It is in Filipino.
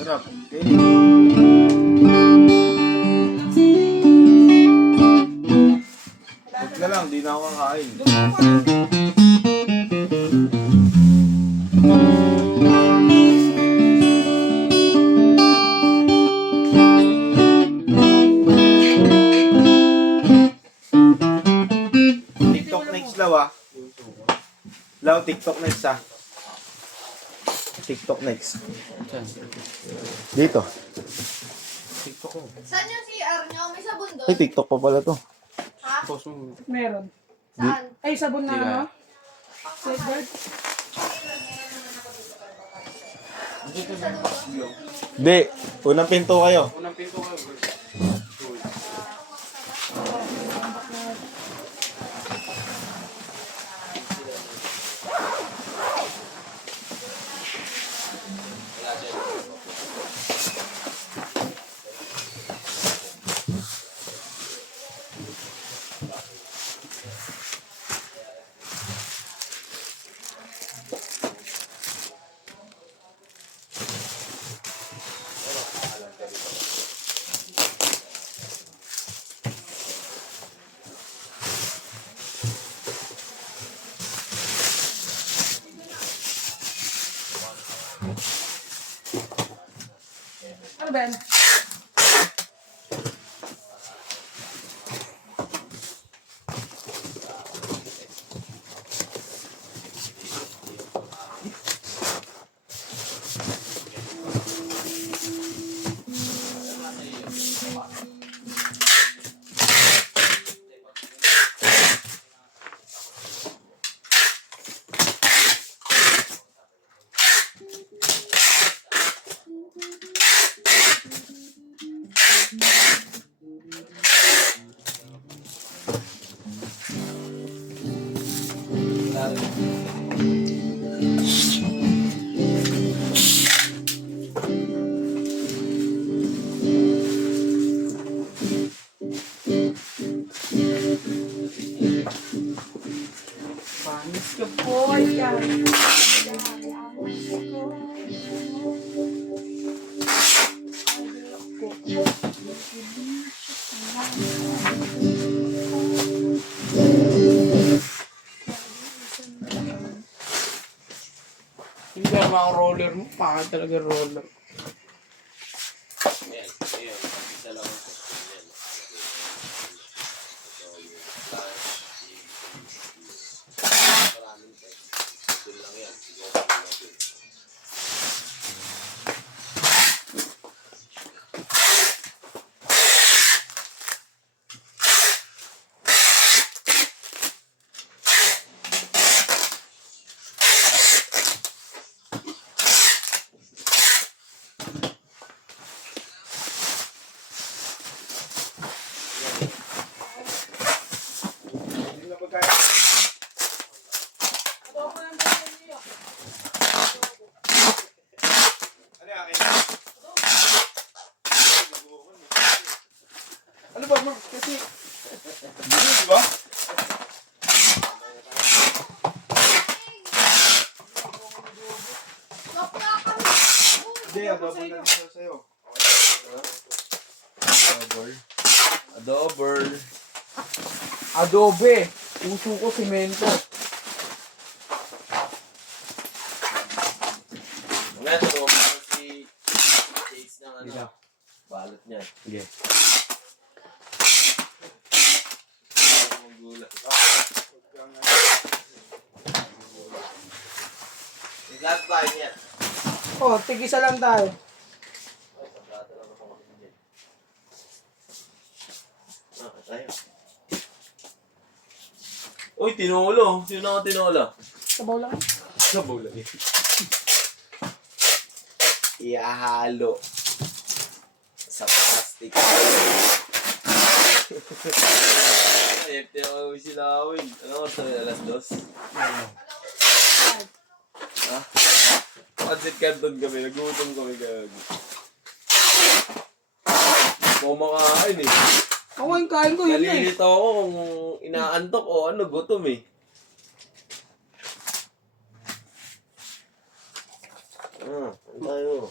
Sarap. Huwag na lang, di na ako kakain. TikTok next law ah. Law, TikTok next ah. TikTok next. Dito. TikTok ko. Saan yung CR nyo? May sabon doon? Ay, TikTok pa pala to. Ha? Post mo. Meron. Saan? Ay, sabon na Hindi ano? Safeguard. Sa dulo? Hindi, unang pinto kayo. Unang pinto ka. Ano ba yan? Panis ka po. Yan. Hindi ka naman ang roller mo. Pangit talaga yung roller. adobo na dito sa'yo. Adobe. Puso ko, simento. Ngayon, tumama ko si Chase ng Dito. balot niya. Sige. Ang gulat. Lahat tayo niya. Oh, tig-isa lang tayo. Tayo. Uy, tinolo. Sino ako tinolo? Sabaw lang. Sabaw lang yun. Iahalo sa plastic. Empty ako silawin. Ano oras na alas 2? Ha? Pansit canton kami. Nagutom kami kagad. Kumakain eh. Kain ko yun eh. Nalilito ako kung inaantok o ano, gutom eh. Ano tayo?